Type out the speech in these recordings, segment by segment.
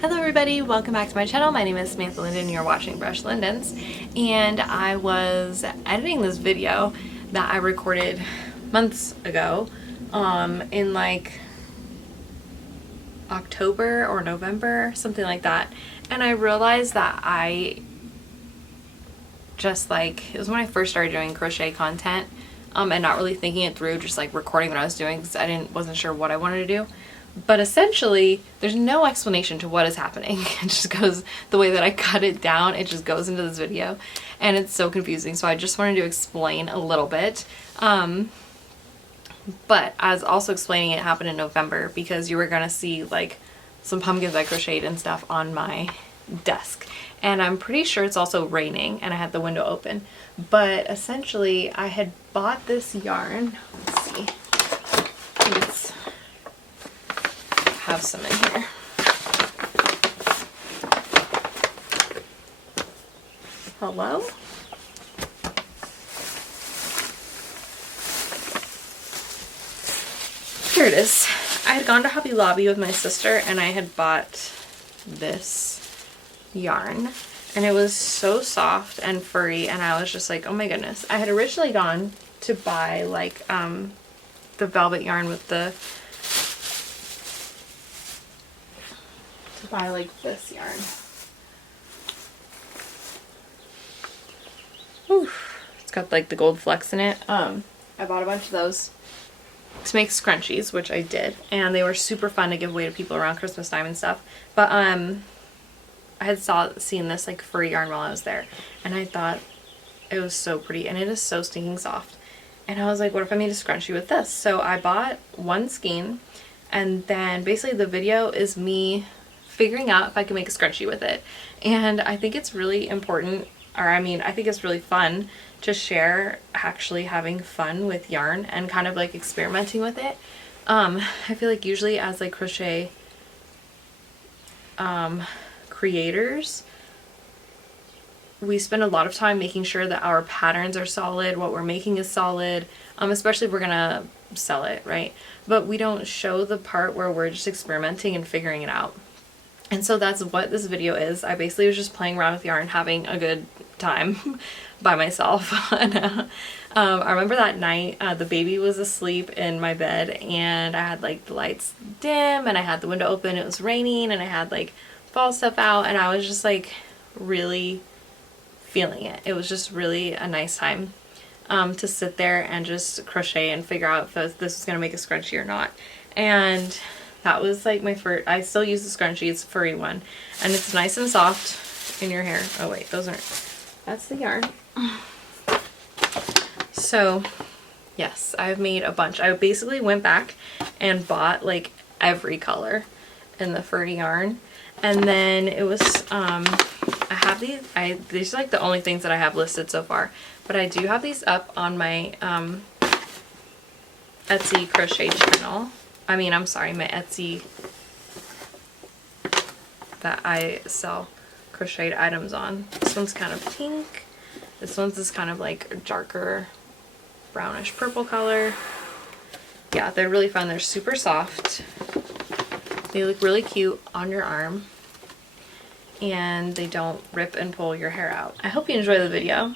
Hello everybody, welcome back to my channel. My name is Samantha Linden and you're watching Brush Lindens. And I was editing this video that I recorded months ago in like October or November, something like that. And I realized that I just like, it was when I first started doing crochet content and not really thinking it through, just like recording what I was doing because wasn't sure what I wanted to do. But essentially, there's no explanation to what is happening. It just goes the way that I cut it down. It just goes into this video, and it's so confusing. So I just wanted to explain a little bit. But as also explaining it happened in November because you were gonna see like some pumpkins I crocheted and stuff on my desk. And I'm pretty sure it's also raining, and I had the window open. But essentially, I had bought this yarn. Let's see. I think it's have some in here. Hello? Here it is. I had gone to Hobby Lobby with my sister and I had bought this yarn and it was so soft and furry and I was just like, oh my goodness. I had originally gone to buy like the velvet yarn with the buy like this yarn. Oof. It's got like the gold flecks in it. I bought a bunch of those to make scrunchies, which I did, and they were super fun to give away to people around Christmas time and stuff. But I had seen this like furry yarn while I was there, and I thought it was so pretty, and it is so stinking soft. And I was like, what if I made a scrunchie with this? So I bought one skein, and then basically the video is me figuring out if I can make a scrunchie with it. And I think it's really important, or I mean, I think it's really fun to share actually having fun with yarn and kind of like experimenting with it. I feel like usually as like crochet creators, we spend a lot of time making sure that our patterns are solid, what we're making is solid, especially if we're gonna sell it, right? But we don't show the part where we're just experimenting and figuring it out. And so that's what this video is. I basically was just playing around with yarn, having a good time by myself. And, I remember that night, the baby was asleep in my bed and I had like the lights dim and I had the window open, it was raining and I had like fall stuff out and I was just like really feeling it. It was just really a nice time to sit there and just crochet and figure out if this was going to make a scrunchie or not. And that was like my first. I still use the scrunchie. It's a furry one and it's nice and soft in your hair. Oh wait, those aren't, that's the yarn. So yes, I've made a bunch. I basically went back and bought like every color in the furry yarn, and then it was I have these are like the only things that I have listed so far, but I do have these up on my Etsy crochet channel. I mean, I'm sorry, my Etsy that I sell crocheted items on. This one's kind of pink. This one's this kind of like darker brownish purple color. Yeah, they're really fun. They're super soft. They look really cute on your arm. And they don't rip and pull your hair out. I hope you enjoy the video.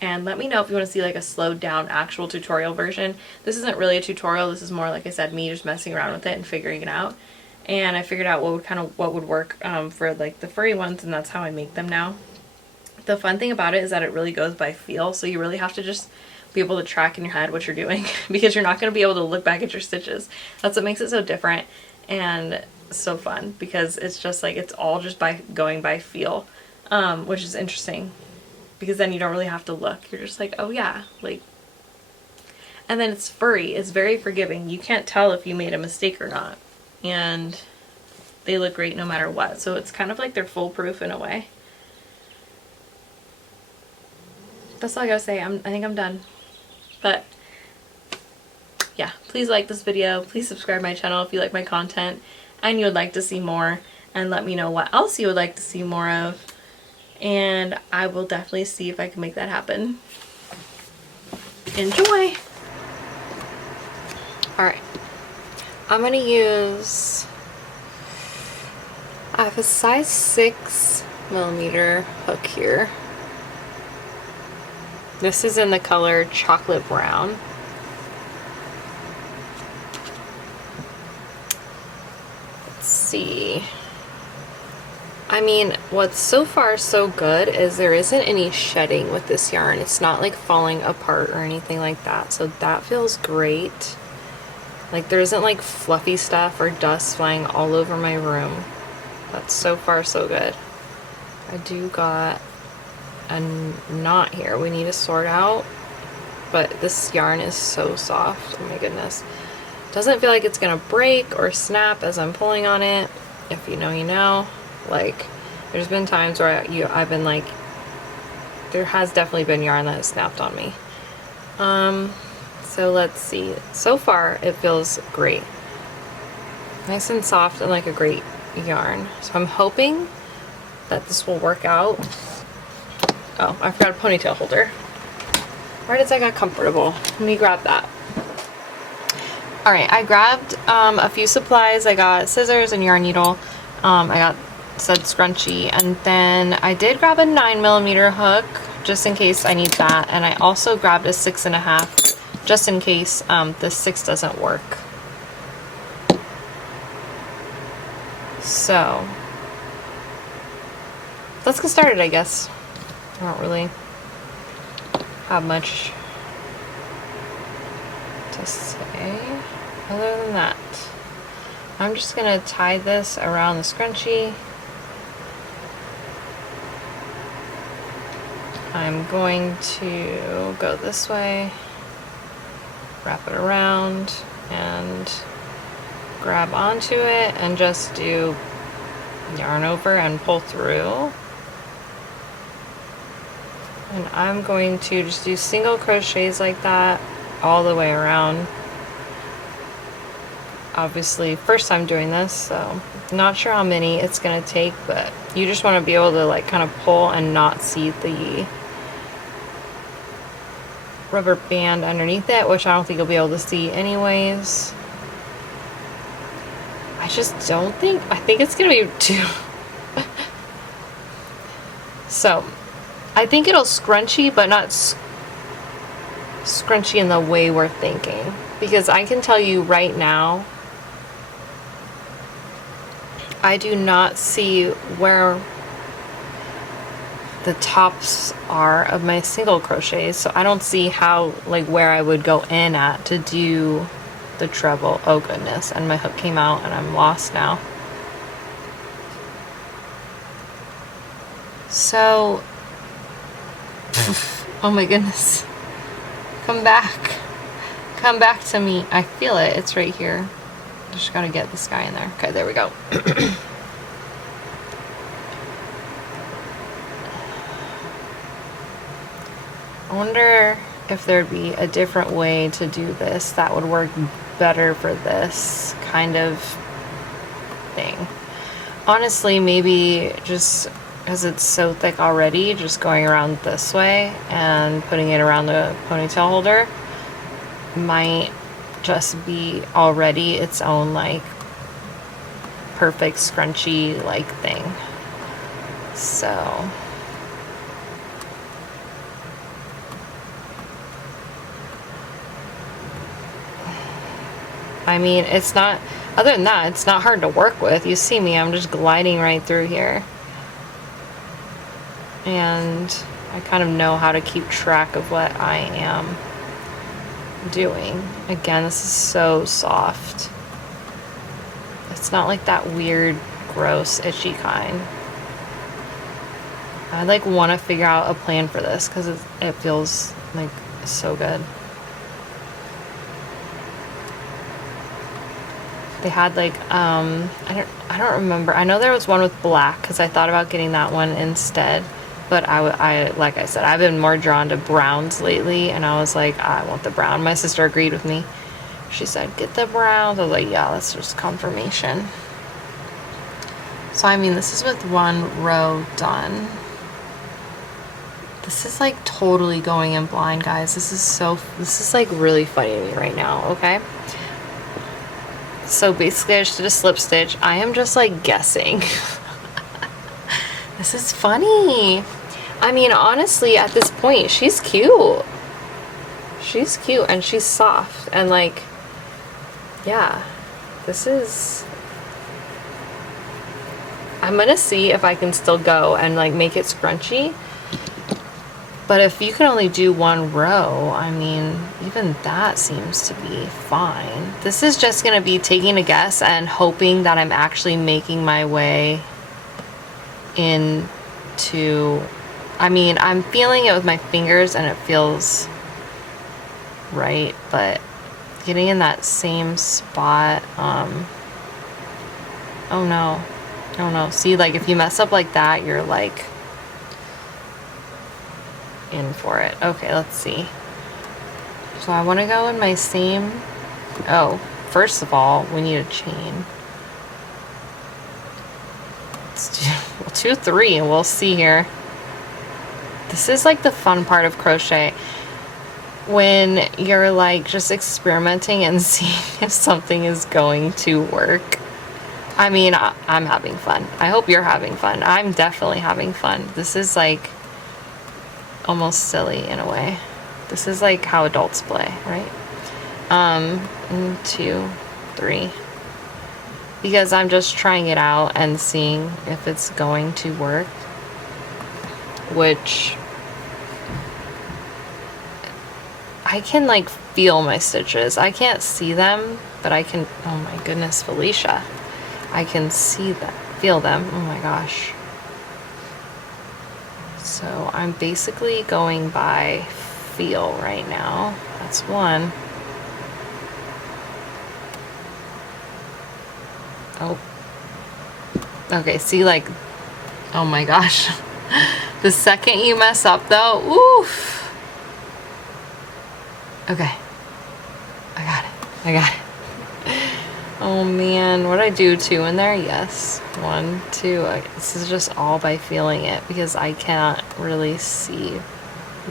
And let me know if you want to see like a slowed down actual tutorial version. This isn't really a tutorial. This is more, like I said, me just messing around with it and figuring it out. And I figured out what would work for like the furry ones, and that's how I make them now. The fun thing about it is that it really goes by feel, so you really have to just be able to track in your head what you're doing because you're not going to be able to look back at your stitches. That's what makes it so different and so fun, because it's just like it's all just by going by feel, which is interesting. Because then you don't really have to look. You're just like, oh yeah, like, and then it's furry. It's very forgiving. You can't tell if you made a mistake or not. And they look great no matter what. So it's kind of like they're foolproof in a way. That's all I gotta say. I think I'm done. But yeah, please like this video. Please subscribe to my channel if you like my content and you would like to see more. And let me know what else you would like to see more of. And I will definitely see if I can make that happen. Enjoy! Alright, I'm gonna use, I have a size 6mm hook here. This is in the color chocolate brown. Let's see. I mean, what's so far so good is there isn't any shedding with this yarn. It's not like falling apart or anything like that. So that feels great. Like there isn't like fluffy stuff or dust flying all over my room. That's so far so good. I do got a knot here we need to sort out, but this yarn is so soft. Oh my goodness. Doesn't feel like it's gonna break or snap as I'm pulling on it. If you know, you know. Like, there's been times where I've been like, there has definitely been yarn that has snapped on me. So let's see. So far, it feels great. Nice and soft and like a great yarn. So I'm hoping that this will work out. Oh, I forgot a ponytail holder. Right as I got comfortable. Let me grab that. Alright, I grabbed a few supplies. I got scissors and yarn needle. I got said scrunchie, and then I did grab a 9mm hook just in case I need that, and I also grabbed a 6.5 just in case the 6 doesn't work. So let's get started, I guess. I don't really have much to say other than that. I'm just gonna tie this around the scrunchie. I'm going to go this way, wrap it around, and grab onto it and just do yarn over and pull through. And I'm going to just do single crochets like that all the way around. Obviously, first time doing this, so not sure how many it's gonna take, but you just want to be able to like kind of pull and not see the rubber band underneath it, which I don't think you'll be able to see anyways. I just don't think, I think it's gonna be too so I think it'll scrunchie, but not scrunchie in the way we're thinking, because I can tell you right now I do not see where the tops are of my single crochets, so I don't see how, like, where I would go in at to do the treble. Oh goodness, and my hook came out and I'm lost now. So oh my goodness, come back to me. I feel it, it's right here. Just gotta get this guy in there. Okay, there we go. I wonder if there'd be a different way to do this that would work better for this kind of thing. Honestly, maybe just because it's so thick already, just going around this way and putting it around the ponytail holder might just be already its own like perfect scrunchy like thing. So I mean, it's not, other than that, it's not hard to work with. You see me, I'm just gliding right through here. And I kind of know how to keep track of what I am doing. Again, this is so soft. It's not like that weird, gross, itchy kind. I like want to figure out a plan for this because it feels like so good. They had like I don't remember. I know there was one with black because I thought about getting that one instead. But I like I said, I've been more drawn to browns lately, and I was like, I want the brown. My sister agreed with me. She said, get the browns. I was like, yeah, that's just confirmation. So I mean, this is with one row done. This is like totally going in blind, guys. This is like really funny to me right now, okay? So basically I just did a slip stitch. I am just like guessing. This is funny. I mean, honestly, at this point, she's cute. She's cute and she's soft and like, yeah, this is, I'm gonna see if I can still go and like make it scrunchy. But if you can only do one row, I mean, even that seems to be fine. This is just gonna be taking a guess and hoping that I'm actually making my way into, I mean, I'm feeling it with my fingers and it feels right, but getting in that same spot, oh no, oh no. See, like if you mess up like that, you're like in for it. Okay, let's see. So I want to go in my same, oh, first of all, we need a chain. Let's do, we'll do 3 and we'll see here. This is like the fun part of crochet, when you're like just experimenting and seeing if something is going to work. I mean, I'm having fun. I hope you're having fun. I'm definitely having fun. This is like almost silly in a way. This is like how adults play, right? 2, 3. Because I'm just trying it out and seeing if it's going to work. Which I can like feel my stitches. I can't see them, but I can, oh my goodness, Felicia. I can see them, feel them. Oh my gosh. So I'm basically going by feel right now. That's 1. Oh. Okay, see, like, oh my gosh. The second you mess up though, oof. Okay. I got it. I got it. Oh man, what did I do? 2 in there? Yes. 1, 2. This is just all by feeling it because I can't really see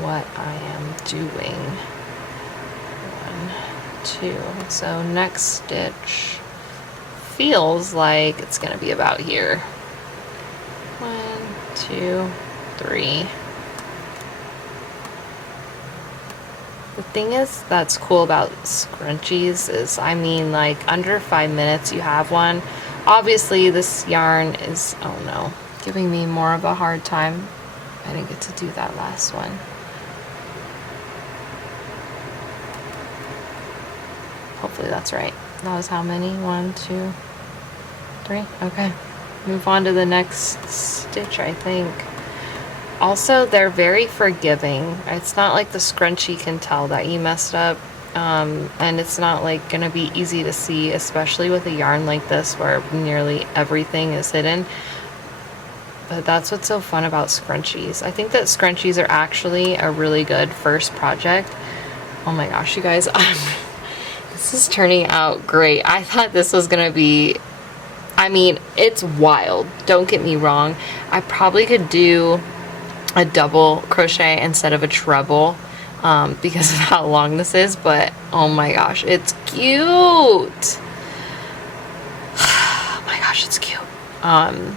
what I am doing. 1, 2. So next stitch feels like it's gonna be about here. 1, 2, 3. The thing is that's cool about scrunchies is, I mean, like under 5 minutes you have one. Obviously this yarn is, oh no, giving me more of a hard time. I didn't get to do that last one. Hopefully that's right. That was how many? 1, 2, 3. Okay. Move on to the next stitch, I think. Also, they're very forgiving. It's not like the scrunchie can tell that you messed up. And it's not like gonna be easy to see, especially with a yarn like this where nearly everything is hidden. But that's what's so fun about scrunchies. I think that scrunchies are actually a really good first project. Oh my gosh, you guys, this is turning out great. I thought this was gonna be, I mean, it's wild, don't get me wrong. I probably could do a double crochet instead of a treble because of how long this is, but oh my gosh, it's cute. Oh my gosh, it's cute. I'm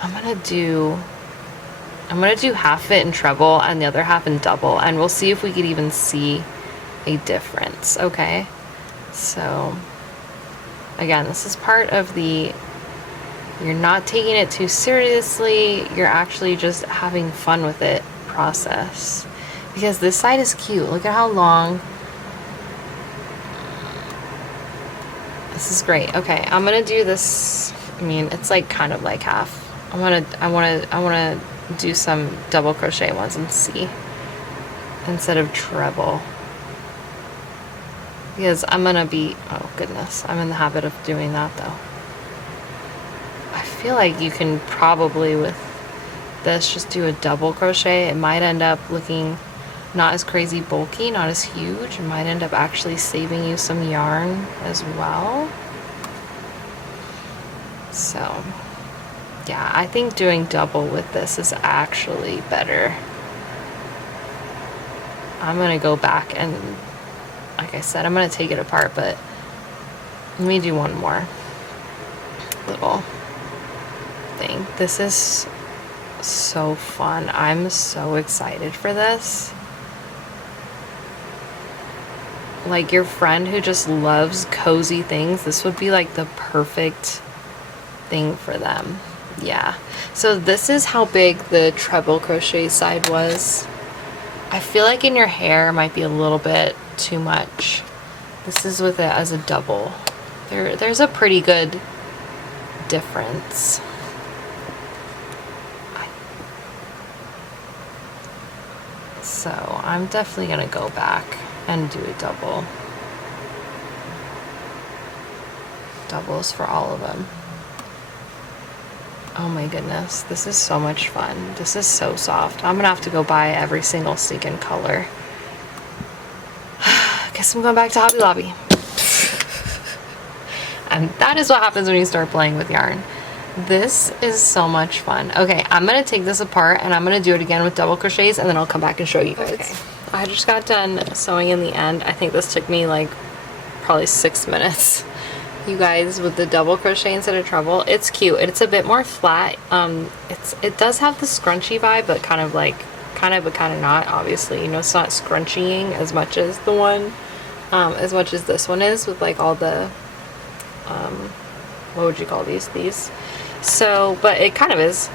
gonna do half of it in treble and the other half in double, and we'll see if we could even see a difference. Okay, so again, this is part of the, you're not taking it too seriously, you're actually just having fun with it process. Because this side is cute. Look at how long. This is great. Okay, I'm gonna do this. I mean, it's like kind of like half. I wanna do some double crochet ones and see instead of treble. Because I'm gonna be, oh goodness, I'm in the habit of doing that though. I feel like you can probably with this just do a double crochet. It might end up looking not as crazy bulky, not as huge. It might end up actually saving you some yarn as well. So yeah, I think doing double with this is actually better. I'm gonna go back and, like I said, I'm gonna take it apart, but Let me do one more little thing. This is so fun. I'm so excited for this. Like your friend who just loves cozy things, this would be like the perfect thing for them. Yeah. So this is how big the treble crochet side was. I feel like in your hair might be a little bit too much. This is with it as a double. There's a pretty good difference. So I'm definitely gonna go back and do a double. Doubles for all of them. Oh my goodness, this is so much fun. This is so soft. I'm gonna have to go buy every single stinking color. Guess I'm going back to Hobby Lobby. And that is what happens when you start playing with yarn. This is so much fun. Okay, I'm gonna take this apart and I'm gonna do it again with double crochets and then I'll come back and show you guys. Okay. I just got done sewing in the end. I think this took me like probably 6 minutes. You guys, with the double crochet instead of treble, it's cute. It's a bit more flat. It does have the scrunchie vibe, but kind of not, obviously. You know, it's not scrunchieing as much as the one, as much as this one is with like all the, what would you call these? So, but it kind of is.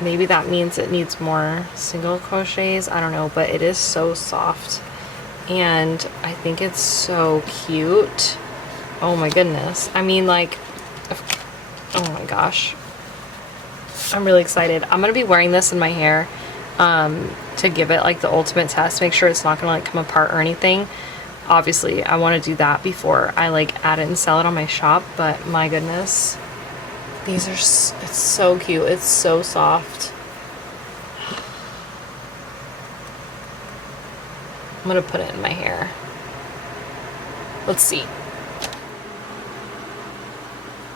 Maybe that means it needs more single crochets. I don't know, but it is so soft. And I think it's so cute. Oh my goodness. I mean, like, oh my gosh. I'm really excited. I'm going to be wearing this in my hair to give it like the ultimate test. Make sure it's not going to like come apart or anything. Obviously, I want to do that before I like add it and sell it on my shop. But my goodness. These are, it's so cute. It's so soft. I'm going to put it in my hair. Let's see.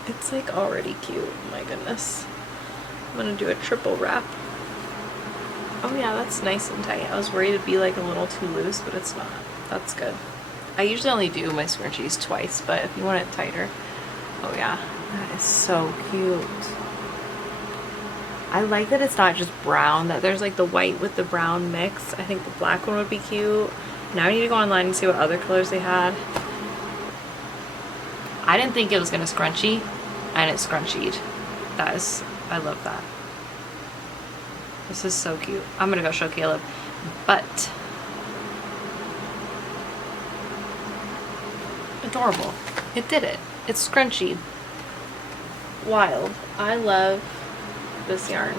It's like already cute. Oh my goodness. I'm gonna do a triple wrap. Oh yeah, that's nice and tight. I was worried it'd be like a little too loose, but it's not. That's good. I usually only do my scrunchies twice, but if you want it tighter. Oh yeah, that is so cute. I like that it's not just brown, that there's like the white with the brown mix. I think the black one would be cute. Now I need to go online and see what other colors they had. I didn't think it was gonna scrunchie, and it scrunchied. I love that. This is so cute. I'm gonna go show Caleb, but adorable. It did it. It's scrunchied. Wild. I love this yarn.